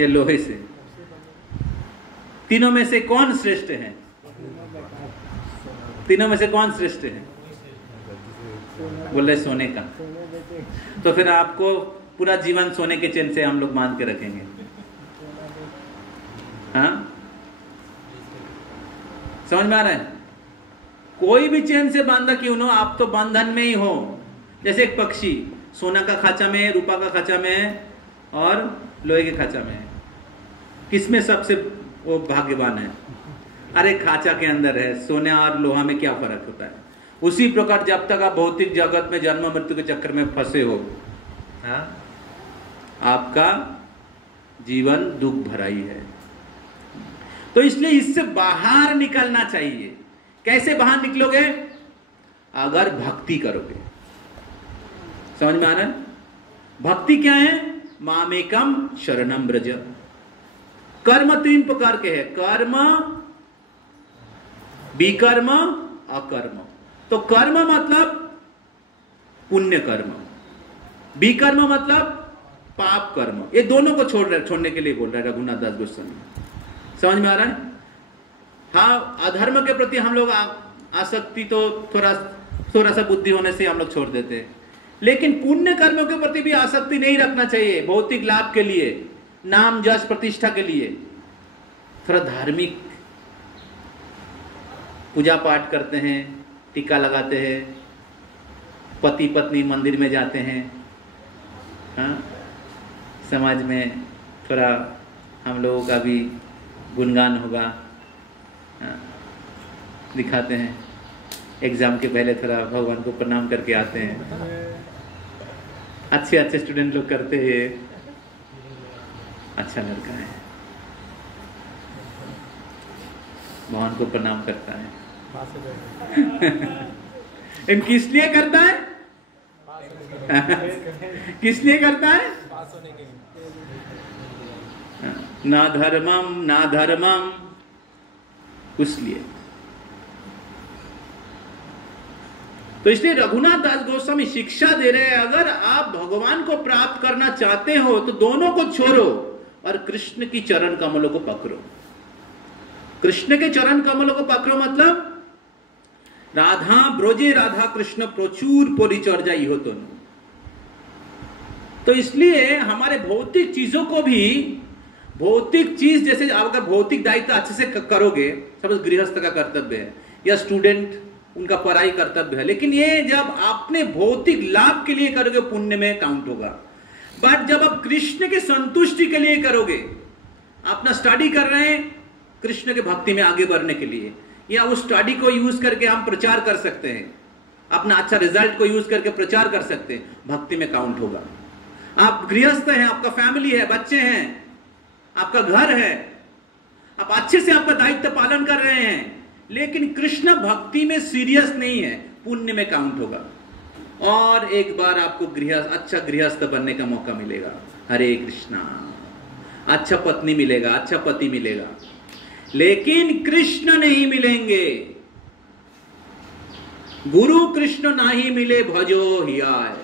या लोहे से? तीनों में से कौन श्रेष्ठ है? तीनों में से कौन श्रेष्ठ है? बोल रहे सोने का। तो फिर आपको पूरा जीवन सोने के चेन से हम लोग बांध के रखेंगे। हाँ, समझ में आ रहा है? कोई भी चेन से बांधा क्यों ना, आप तो बंधन में ही हो। जैसे एक पक्षी सोना का खांचा में है, रूपा का खांचा में है और लोहे के खांचा में है। किसमें सबसे वो भाग्यवान है? अरे खांचा के अंदर है। सोने और लोहा में क्या फर्क होता है? उसी प्रकार जब तक आप भौतिक जगत में जन्म मृत्यु के चक्कर में फंसे हो, हाँ, आपका जीवन दुख भरा ही है। तो इसलिए इससे बाहर निकलना चाहिए। कैसे बाहर निकलोगे? अगर भक्ति करोगे। समझ में आ रहा है? भक्ति क्या है? मामेकम शरणम ब्रज। कर्म 3 प्रकार के हैं, कर्म, विकर्म, अकर्म। तो कर्म मतलब पुण्य कर्म, विकर्म मतलब पाप कर्म। ये दोनों को छोड़ने के लिए बोल रहा है रघुनाथ दास गोस्वामी। समझ में आ रहा है? हाँ, अधर्म के प्रति हम लोग आसक्ति तो थोड़ा सा बुद्धि होने से हम लोग छोड़ देते हैं, लेकिन पुण्य कर्मों के प्रति भी आसक्ति नहीं रखना चाहिए। भौतिक लाभ के लिए, नाम यश प्रतिष्ठा के लिए, थोड़ा धार्मिक पूजा पाठ करते हैं, टीका लगाते हैं, पति पत्नी मंदिर में जाते हैं, हाँ, समाज में थोड़ा हम लोगों का भी गुणगान होगा, हाँ, दिखाते हैं। एग्जाम के पहले थोड़ा भगवान को प्रणाम करके आते हैं। अच्छे स्टूडेंट लोग करते हैं, अच्छा लड़का है, भगवान को प्रणाम करता है। किस लिए करता है? किस लिए करता है? ना धर्मम उस लिए। तो इसलिए रघुनाथ दास गोस्वामी शिक्षा दे रहे हैं, अगर आप भगवान को प्राप्त करना चाहते हो तो दोनों को छोड़ो और कृष्ण की चरण कमलों को पकड़ो। कृष्ण के चरण कमलों को पकड़ो मतलब राधा ब्रोजे राधा कृष्ण प्रचुर परिचर्या ही हो। तो इसलिए हमारे भौतिक चीजों को भी, भौतिक चीज जैसे अगर भौतिक दायित्व अच्छे से करोगे, सब गृहस्थ का कर्तव्य है, या स्टूडेंट उनका पढ़ाई कर्तव्य है, लेकिन ये जब आपने भौतिक लाभ के लिए करोगे पुण्य में काउंट होगा। बट जब आप कृष्ण के संतुष्टि के लिए करोगे, अपना स्टडी कर रहे हैं कृष्ण के भक्ति में आगे बढ़ने के लिए, या उस स्टडी को यूज करके हम प्रचार कर सकते हैं, अपना अच्छा रिजल्ट को यूज करके प्रचार कर सकते हैं, भक्ति में काउंट होगा। आप गृहस्थ हैं, आपका फैमिली है, बच्चे हैं, आपका घर है, आप अच्छे से आपका दायित्व पालन कर रहे हैं, लेकिन कृष्ण भक्ति में सीरियस नहीं है, पुण्य में काउंट होगा। और एक बार आपको अच्छा गृहस्थ बनने का मौका मिलेगा। हरे कृष्णा। अच्छा पत्नी मिलेगा, अच्छा पति मिलेगा, लेकिन कृष्ण नहीं मिलेंगे। गुरु कृष्ण नहीं मिले भजो हियाय।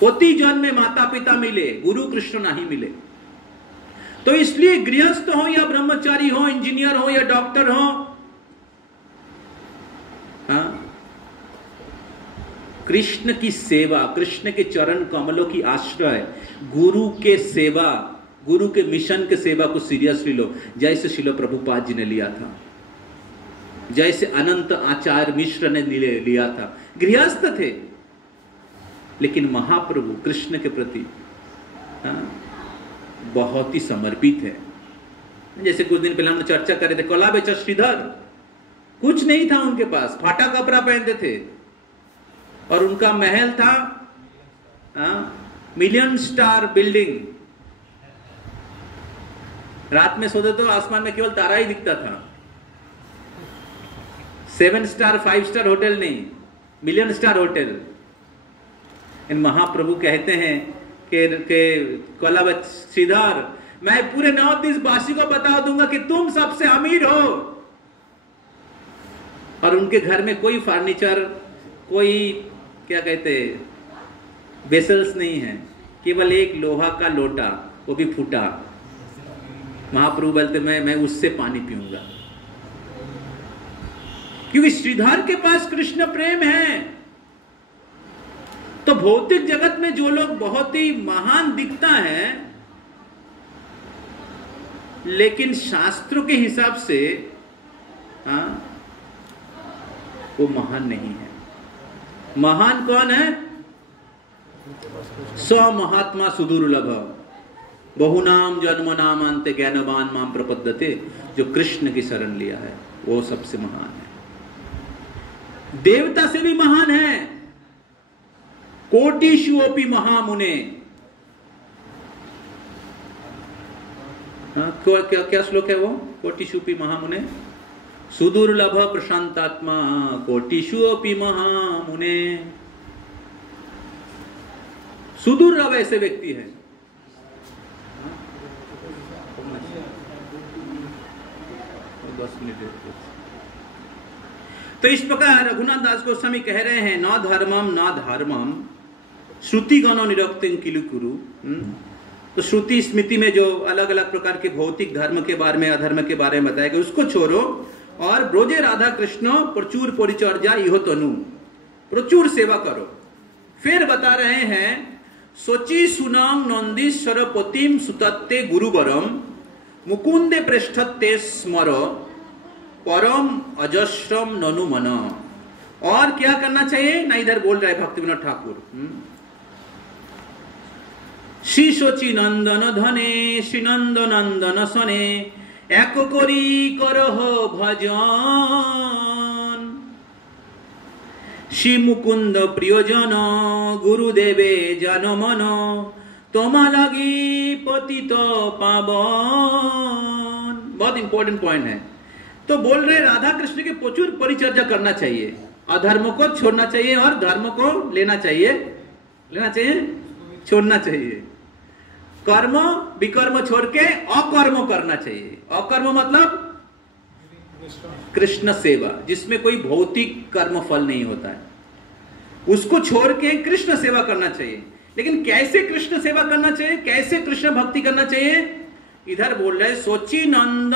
पति जन्म में माता पिता मिले, गुरु कृष्ण नहीं मिले। तो इसलिए गृहस्थ हो या ब्रह्मचारी हो, इंजीनियर हो या डॉक्टर हो, हाँ, कृष्ण की सेवा, कृष्ण के चरण कमलों की आश्रय, गुरु के सेवा, गुरु के मिशन के सेवा को सीरियसली लो, जैसे श्रील प्रभुपाद जी ने लिया था, जैसे अनंत आचार्य मिश्र ने लिया था। गृहस्थ थे, लेकिन महाप्रभु कृष्ण के प्रति, हाँ, बहुत ही समर्पित है। जैसे कुछ दिन पहले हम चर्चा कर रहे थे, कला बेचा श्रीधर, कुछ नहीं था उनके पास, फाटा कपड़ा पहनते थे, और उनका महल था मिलियन स्टार बिल्डिंग। रात में सोते तो आसमान में केवल तारा ही दिखता था। 7 स्टार 5 स्टार होटल नहीं, मिलियन स्टार होटल। इन महाप्रभु कहते हैं कि कला श्रीधर, मैं पूरे 9 देशवासी को बता दूंगा कि तुम सबसे अमीर हो। और उनके घर में कोई फर्नीचर, कोई क्या कहते वेसल्स नहीं है, केवल एक लोहा का लोटा वो भी फूटा। महाप्रभु बोलते मैं उससे पानी पीऊंगा, क्योंकि श्रीधर के पास कृष्ण प्रेम है। तो भौतिक जगत में जो लोग बहुत ही महान दिखता है, लेकिन शास्त्रों के हिसाब से वो महान नहीं है। महान कौन है? स महात्मा सुदुर्लभ बहुनाम जन्म नामांते ज्ञानवान माम प्रपद्यते, जो कृष्ण की शरण लिया है वो सबसे महान है। देवता से भी महान है। कोटिषुओपि महामुने, क्या श्लोक है वो? कोटिषुपि महामुने सुदुर्लभ प्रशांतात्मा कोटिषुओपि महामुने। सुदुर्लभ ऐसे व्यक्ति है। तो इस प्रकार रघुनाथ दास गोस्वामी कह रहे हैं, न धर्मम न धर्मम श्रुति गणो निरक्तिं किलु कुरु। तो श्रुति स्मृति में जो अलग अलग प्रकार के भौतिक धर्म के बारे में, अधर्म के बारे में बताया गया, उसको छोड़ो और ब्रोजे राधा कृष्ण प्रचुर परिचर्या इहो तनु, प्रचुर सेवा करो। फिर बता रहे हैं, सोची सुनाम नंदीश्वर पतिम सुतत्ते गुरुवरम मुकुंदे पृष्ठत्ते स्मर परम अजस्रम ननु मन। और क्या करना चाहिए ना, इधर बोल रहे भक्ति विनोद ठाकुर। श्री सोची नंदन धने श्री नंद नंदन सने एक करी करह भजन। श्री मुकुंद प्रियजन गुरुदेवे जन मन तोमा लगी पतित पावन। बहुत इंपॉर्टेंट पॉइंट है। तो बोल रहे राधा कृष्ण की प्रचुर परिचर्या करना चाहिए, अधर्म को छोड़ना चाहिए और धर्म को लेना चाहिए, छोड़ना चाहिए। कर्म विकर्म छोड़ के अकर्म करना चाहिए। अकर्म मतलब कृष्ण सेवा, जिसमें कोई भौतिक कर्म फल नहीं होता है, उसको छोड़ के कृष्ण सेवा करना चाहिए। लेकिन कैसे कृष्ण सेवा करना चाहिए, कैसे कृष्ण भक्ति करना चाहिए? इधर बोल रहे सोची नंद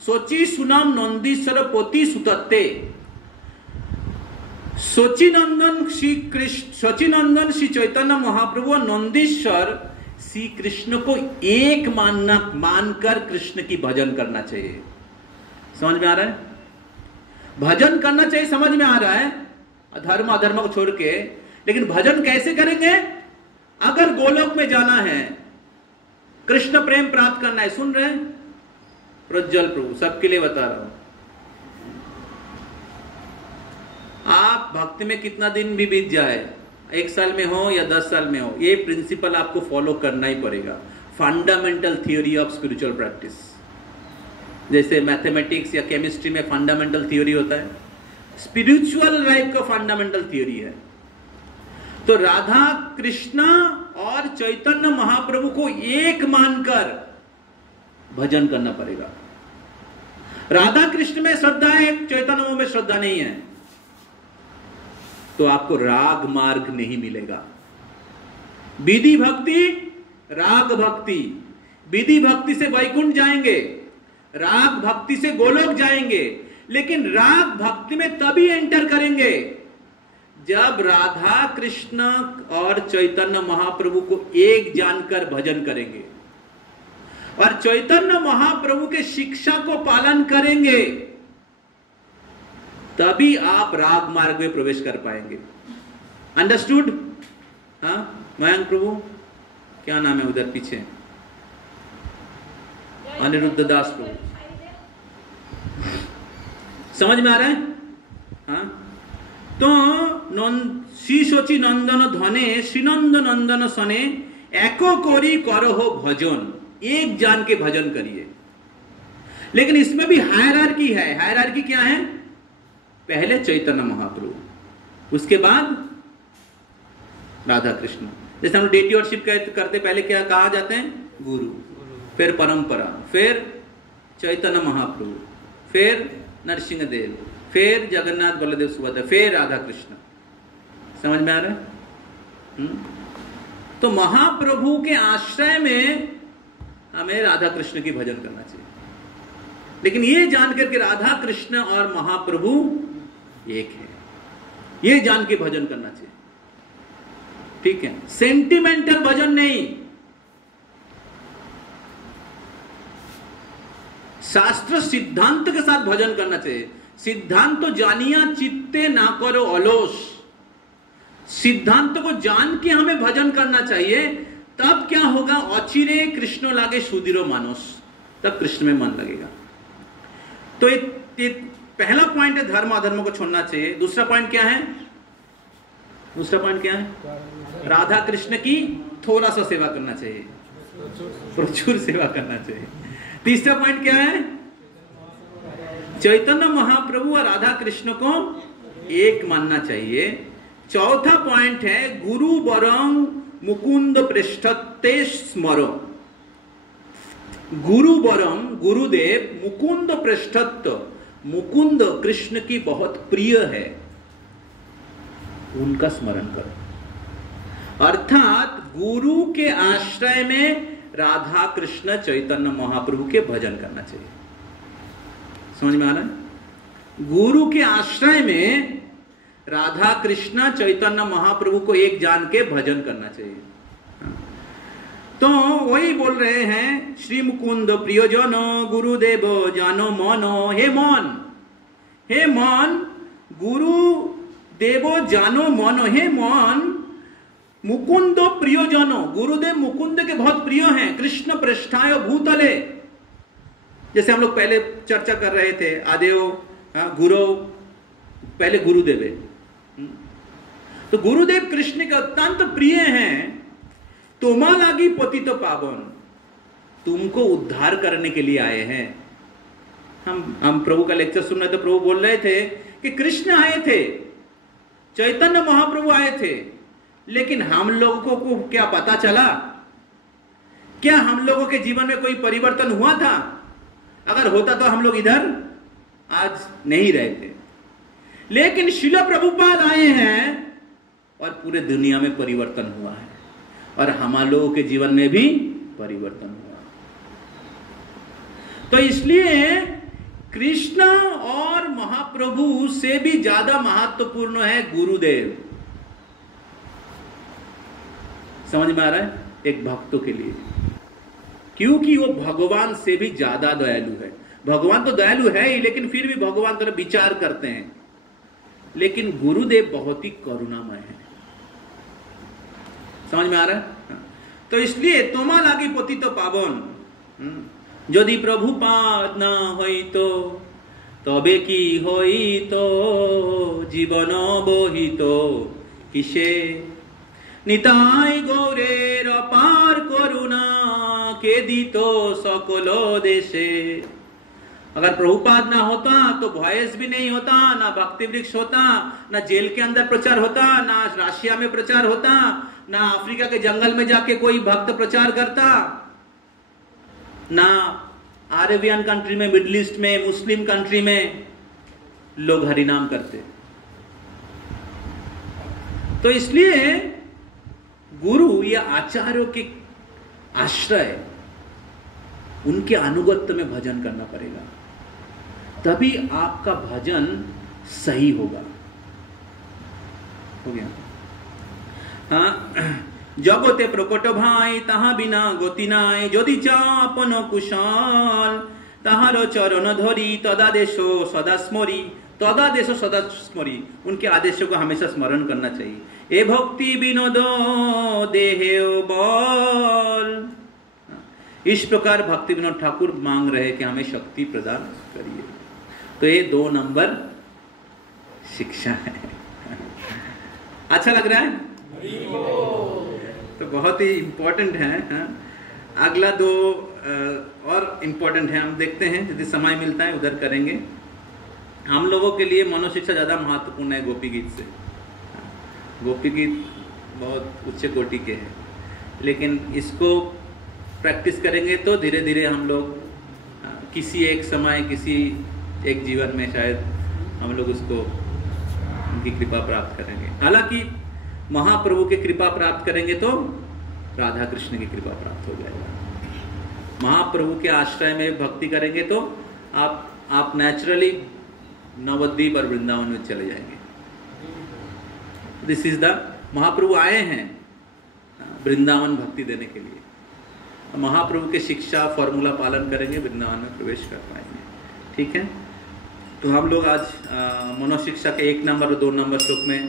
सोची सुनाम नंदीश्वर पोती सुतत्ते। सोचिनंदन श्री चैतन्य महाप्रभु नंदीश्वर श्री कृष्ण को एक मानकर कृष्ण की भजन करना चाहिए। समझ में आ रहा है? भजन करना चाहिए, समझ में आ रहा है? अधर्म अधर्म को छोड़ के। लेकिन भजन कैसे करेंगे? अगर गोलोक में जाना है, कृष्ण प्रेम प्राप्त करना है, सुन रहे हैं? प्रज्वल प्रभु सबके लिए बता रहा हूं। आप भक्ति में कितना दिन भी बीत जाए, 1 साल में हो या 10 साल में हो, ये प्रिंसिपल आपको फॉलो करना ही पड़ेगा। Fundamental theory of spiritual practice, जैसे मैथमेटिक्स या केमिस्ट्री में फंडामेंटल थियोरी होता है, स्पिरिचुअल लाइफ का फंडामेंटल थियोरी है। तो राधा कृष्ण और चैतन्य महाप्रभु को एक मानकर भजन करना पड़ेगा। राधा कृष्ण में श्रद्धा है, चैतन्य में श्रद्धा नहीं है, तो आपको राग मार्ग नहीं मिलेगा। विधि भक्ति, राग भक्ति। विधि भक्ति से वैकुंठ जाएंगे, राग भक्ति से गोलोक जाएंगे। लेकिन राग भक्ति में तभी एंटर करेंगे जब राधा कृष्ण और चैतन्य महाप्रभु को एक जानकर भजन करेंगे और चैतन्य महाप्रभु के शिक्षा को पालन करेंगे, तभी आप राग मार्ग में प्रवेश कर पाएंगे। अंडरस्टूड? हाँ मयंक प्रभु, क्या नाम है उधर पीछे? अनिरुद्ध दास प्रभु, समझ में आ रहा है? हाँ, तो श्री सोची नंदन धने श्रीनंद नंदन सने एको कोरी करो हो भजन। एक जान के भजन करिए। लेकिन इसमें भी हायरार्की है। हायरार्की क्या है? पहले चैतन्य महाप्रभु, उसके बाद राधा कृष्ण। जैसे हम डेटियोरशिप करते पहले क्या कहा जाते हैं? गुरु, फिर परंपरा, फिर चैतन्य महाप्रभु, फिर नरसिंह देव, फिर जगन्नाथ बलदेव सुभद्रा, फिर राधा कृष्ण। समझ में आ रहा है? तो महाप्रभु के आश्रय में हमें राधा कृष्ण की भजन करना चाहिए। लेकिन ये जानकर के राधा कृष्ण और महाप्रभु एक है, ये जान के भजन करना चाहिए। ठीक है, सेंटिमेंटल भजन नहीं, शास्त्र सिद्धांत के साथ भजन करना चाहिए। सिद्धांत तो जानिया चित्ते ना करो अलौष, सिद्धांत को जान के हमें भजन करना चाहिए। तब क्या होगा, अचिरे कृष्ण लागे सुधीरो मानस, तब कृष्ण में मन लगेगा। तो ये पहला पॉइंट है, धर्म अधर्म को छोड़ना चाहिए। दूसरा पॉइंट क्या है, दूसरा पॉइंट क्या है, राधा कृष्ण की थोड़ा सा सेवा करना चाहिए, प्रचुर सेवा करना चाहिए। तीसरा पॉइंट क्या है, चैतन्य महाप्रभु और राधा कृष्ण को एक मानना चाहिए। चौथा पॉइंट है, गुरु वरं मुकुंद पृष्ठते स्मरो, गुरु वरं गुरुदेव मुकुंद पृष्ठत्व, मुकुंद कृष्ण की बहुत प्रिय है, उनका स्मरण करो। अर्थात गुरु के आश्रय में राधा कृष्ण चैतन्य महाप्रभु के भजन करना चाहिए। समझ में आ रहा है, गुरु के आश्रय में राधा कृष्ण चैतन्य महाप्रभु को एक जान के भजन करना चाहिए। तो वही बोल रहे हैं, श्री मुकुंद प्रियजनो गुरुदेव जानो मनो, हे मन, हे मन गुरु देवो जानो मनो, हे मन मुकुंद प्रियजनो, गुरुदेव मुकुंद के बहुत प्रिय हैं। कृष्ण पृष्ठाय भूतले, जैसे हम लोग पहले चर्चा कर रहे थे, आदेव गुरु, पहले गुरुदेव है, तो गुरुदेव कृष्ण के अत्यंत प्रिय हैं। तोमा लागी पतित पावन, तुमको उद्धार करने के लिए आए हैं। हम प्रभु का लेक्चर सुन रहे थे, प्रभु बोल रहे थे कि कृष्ण आए थे, चैतन्य महाप्रभु आए थे, लेकिन हम लोगों को क्या पता चला, क्या हम लोगों के जीवन में कोई परिवर्तन हुआ था? अगर होता तो हम लोग इधर आज नहीं रहते। लेकिन श्रील प्रभुपाद आए हैं और पूरे दुनिया में परिवर्तन हुआ है, और हम लोगों के जीवन में भी परिवर्तन हुआ। तो इसलिए कृष्ण और महाप्रभु से भी ज्यादा महत्वपूर्ण है गुरुदेव। समझ में आ रहा है, एक भक्तों के लिए, क्योंकि वो भगवान से भी ज्यादा दयालु है। भगवान तो दयालु है ही, लेकिन फिर भी भगवान तरफ विचार करते हैं। लेकिन गुरुदेव बहुत ही करुणामय है। समझ में आ रहा है? तो इसलिए तोमा लागी पतित पावन, यदि प्रभुपाद ना होई तो तबे की होई तो जीवन बहित किसे, निताई गौरेर अपार करुणा के दितो सकल देशे। अगर प्रभुपाद ना होता तो वॉयस भी नहीं होता, ना भक्ति वृक्ष होता, ना जेल के अंदर प्रचार होता, ना रशिया में प्रचार होता, ना अफ्रीका के जंगल में जाके कोई भक्त प्रचार करता, ना अरेबियन कंट्री में, मिडिल ईस्ट में, मुस्लिम कंट्री में लोग हरिनाम करते। तो इसलिए गुरु या आचार्यों के आश्रय, उनके अनुगत्य में भजन करना पड़ेगा, तभी आपका भजन सही होगा। हो गया? हाँ, जगते प्रकट भाई ताहा बिना गति नाय, यदि चापन कुशल ताहार चरण धरी, तदादेशो सदा स्मरी, तदादेशो सदा स्मरी, उनके आदेशों को हमेशा स्मरण करना चाहिए। ए भक्ति विनोद देहे बल, इस प्रकार भक्ति विनोद ठाकुर मांग रहे कि हमें शक्ति प्रदान करिए। तो ये 2 नंबर शिक्षा है। अच्छा लग रहा है? तो बहुत ही इंपॉर्टेंट है। अगला 2 और इंपॉर्टेंट है, हम देखते हैं, यदि समय मिलता है उधर करेंगे। हम लोगों के लिए मनोशिक्षा ज्यादा महत्वपूर्ण है गोपी गीत से। गोपी गीत बहुत उच्च कोटि के हैं, लेकिन इसको प्रैक्टिस करेंगे तो धीरे धीरे हम लोग किसी एक समय, किसी एक जीवन में शायद हम लोग उसको, उनकी कृपा प्राप्त करेंगे। हालांकि महाप्रभु की कृपा प्राप्त करेंगे तो राधा कृष्ण की कृपा प्राप्त हो जाएगा। महाप्रभु के आश्रय में भक्ति करेंगे तो आप नेचुरली नवद्वीप और वृंदावन में चले जाएंगे। दिस इज द महाप्रभु आए हैं वृंदावन भक्ति देने के लिए। महाप्रभु के शिक्षा फॉर्मूला पालन करेंगे, वृंदावन में प्रवेश कर पाएंगे। ठीक है, तो हम लोग आज मनोशिक्षा के 1 नंबर और 2 नंबर श्लोक में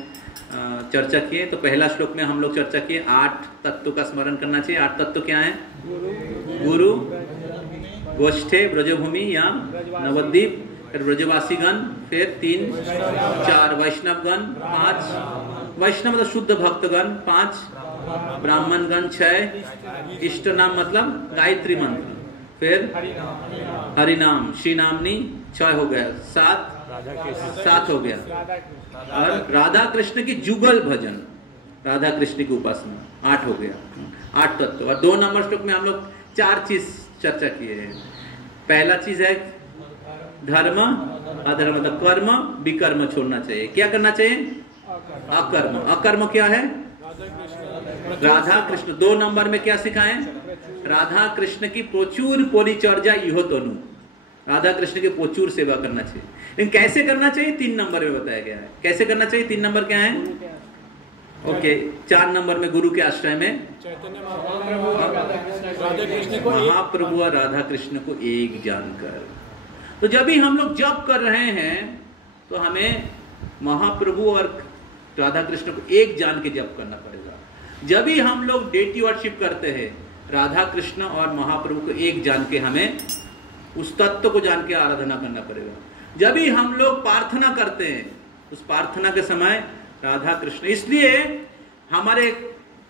चर्चा किए। तो पहला श्लोक में हम लोग चर्चा किए 8 तत्व का स्मरण करना चाहिए। 8 तत्व क्या है? गुरु, गोष्ठे, ब्रजभूमि या नवद्वीप, फिर ब्रजवासीगण, फिर 3 4 वैष्णवगण, 5 वैष्णव मतलब शुद्ध भक्तगण, 5 ब्राह्मणगण, 6 इष्ट नाम मतलब गायत्री मंत्र, फिर हरिनाम श्री नामनी, 6 हो गया, 7 हो गया, और राधा कृष्ण की जुगल भजन, राधा कृष्ण की उपासना, 8 हो गया। 8 तत्व। और 2 नंबर श्लोक में हम लोग 4 चीज चर्चा किए हैं। पहला चीज है धर्म, अधर्म मतलब कर्म, विकर्म छोड़ना चाहिए। क्या करना चाहिए? अकर्म। अकर्म क्या है? राधा कृष्ण। 2 नंबर में क्या सिखाएं? राधा कृष्ण की प्रचुर परिचर्या इहो तनु, राधा कृष्ण की प्रचुर सेवा करना चाहिए। लेकिन कैसे करना चाहिए 3 नंबर में बताया गया है। कैसे करना चाहिए? 3 नंबर क्या है? ओके। 4 नंबर में गुरु के आश्रय में महाप्रभु और राधा कृष्ण को एक जानकर। तो जब भी हम लोग जप कर रहे हैं तो हमें महाप्रभु और राधा कृष्ण को एक जान के जप करना पड़ेगा। जब भी हम लोग डेटी वर्शिप करते हैं, राधा कृष्ण और महाप्रभु को एक जान के हमें उस तत्व को जान के आराधना करना पड़ेगा। जब भी हम लोग प्रार्थना करते हैं, उस प्रार्थना के समय राधा कृष्ण, इसलिए हमारे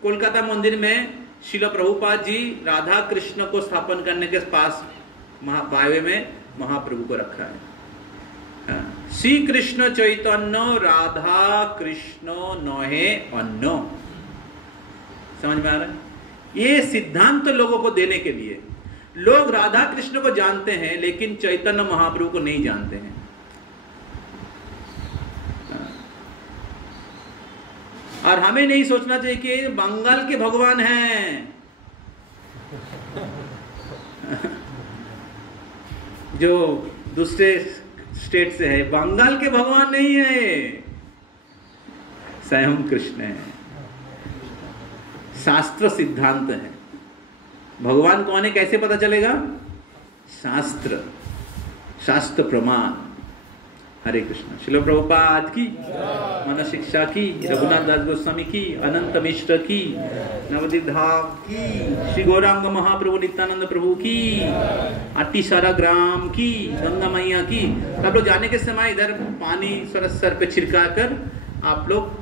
कोलकाता मंदिर में शिल प्रभुपाद जी राधा कृष्ण को स्थापन करने के पास बावे में महाप्रभु को रखा है। श्री कृष्ण चैतन्य राधा कृष्ण नहे अन्नो। समझ में आ रहा है? ये सिद्धांत लोगों को देने के लिए। लोग राधा कृष्ण को जानते हैं लेकिन चैतन्य महाप्रभु को नहीं जानते हैं। और हमें नहीं सोचना चाहिए कि बंगाल के भगवान हैं जो दूसरे स्टेट से है। बंगाल के भगवान नहीं है, स्वयं कृष्ण है। शास्त्र सिद्धांत है। भगवान कौन है कैसे पता चलेगा? शास्त्र, शास्त्र प्रमाण। हरे कृष्ण। श्रील प्रभुपाद की, मनोशिक्षा की, रघुनाथ दास गोस्वामी की, अनंत मिश्र की, नवदीप धाम की, श्री गौरांग महाप्रभु नित्यानंद प्रभु की, अति सारा ग्राम की, गंगा मैया की। आप लोग जाने के समय इधर पानी सर पे छिड़का कर आप लोग